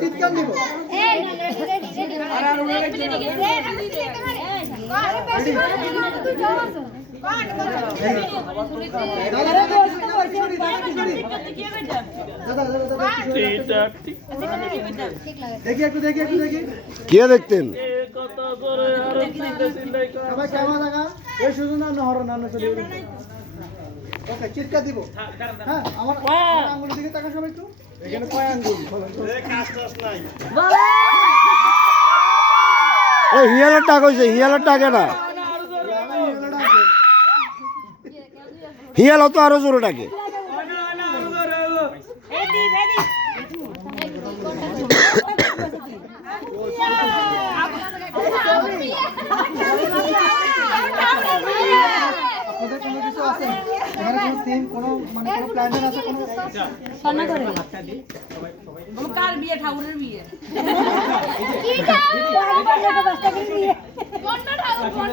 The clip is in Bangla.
চিৎকার দিব দেখি একটু দেখি কে দেখতেন? সবাই কেমন দেখা এই শুধু না নহর না চলে ওকে চিৎকার দিব হ্যাঁ আমার আঙ্গুল দিকে তাকা সবাই একটু এখানে কয় আঙ্গুল কাজ নাই এই হিয়ালের টাক হইছে, হিয়ালের টাকে না, হিয়াল তো আরো জোরে টাকে। আপনাদের কোনো কিছু আছে এখানে কোনো থিম কোনো মানে কোনো প্ল্যান আছে কোনো সন্না করে কার বিয়ে ঠাকুরের বিয়ে কি ঠাকুর বাচ্চা করে বিয়ে কোন ঠাকুর